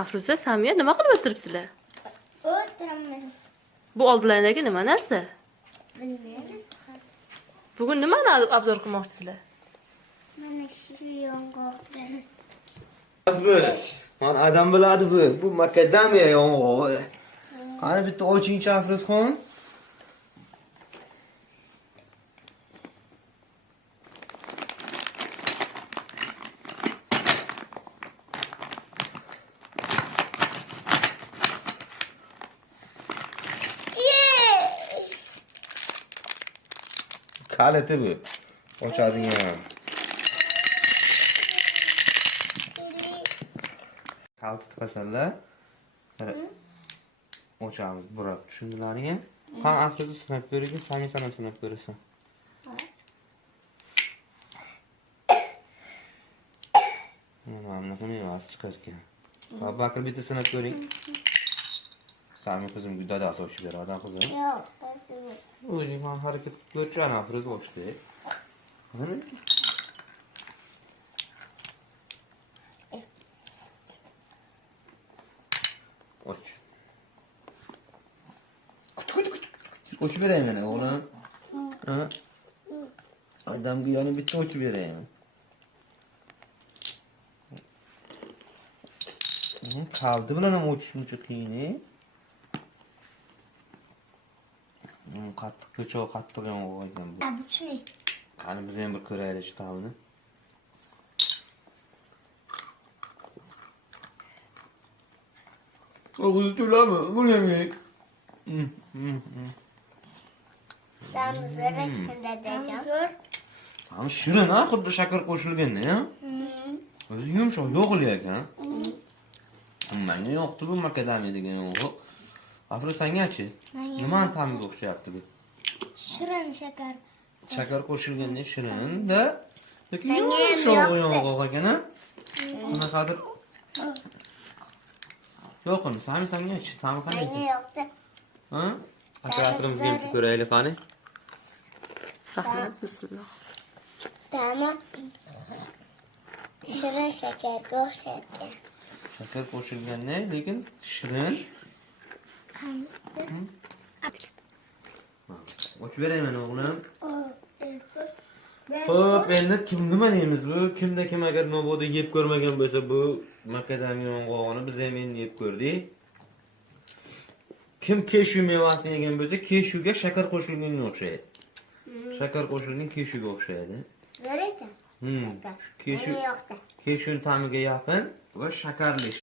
Afruza, Samiya nima qilib o'tiribsizlar? O'tiramiz. Bu oldilaringdagi nima narsa? Bilmaymiz. Bugun nimani obzor qilmoqchisizlar? Mana shu yong'oqni. Bu mana adam biladi bu. Bu makadamiya yong'og'i. Qani bitta ochingchi Afruzxon. Kaliti bu. Ochadigan. Kalti tıkasanlar. Ochamiz burab. Tushundilaringmi? Qani Afruza sinab ko'ring, Sami ham sinab ko'rasan. Mana buni emas chiqargan. Bakir bitta sinab ko'ring. Sami qizim dadasi ochib beradi, qizim. Yo'q, O'zing ham harakat qilib ko'rchana Afruz ochdi. Mana och. Ochib beraymi mana o'g'lim? Ha? Odamga yana bitta ochib beraymi? Kaldi bilan ham ochish uncha qiyin. Qattiq ko'choq, qattiq yong'oq ekan bu. bu chini. Qani biz ham bir ko'raylik shu ta'mini. Og'zi to'lami? Buni ham yeng. Damzor dadam. Ama shirin ha, xuddi shakar qo'shilganda, ha? O'zi yumshoq, yo'g'li ekan. Menga yoqdi bu makadamiya degan yong'oq. Afruz senga-chi? Nimani ta'miga o'xshayapti bu? Shirin shakar. Shakar qo'shilganda shirin-da, lekin Menga ham yumshoq yoqdi. yong'oq ekan, ha? Bunaqadir. Yo'qmi, Sami senga-chi? Ta'mi qanday? Menga yoqdi. Ha? Operatorimizni ham ko'raylik qani. Rahmat, bismillah. Ta'mi shirin shakarga o'xshaydi. Shakar qo'shilganda, lekin shirin. Ochib berayman o'g'lim. Xo'p, endi kim nima deymiz bu? Kimda kim agar mabodo yeb ko'rmagan bo'lsa, bu makadamiya yong'og'ini biz ham endi yeb ko'rdik. Kim keshu mevasini yegan bo'lsa, keshuga shakar qo'shilganga o'xshaydi. Shakar qo'shilgan keshuga o'xshaydi. Zo'r ekan. Keshu Menga yoqdi. keshun ta'miga yaqin va shakarli.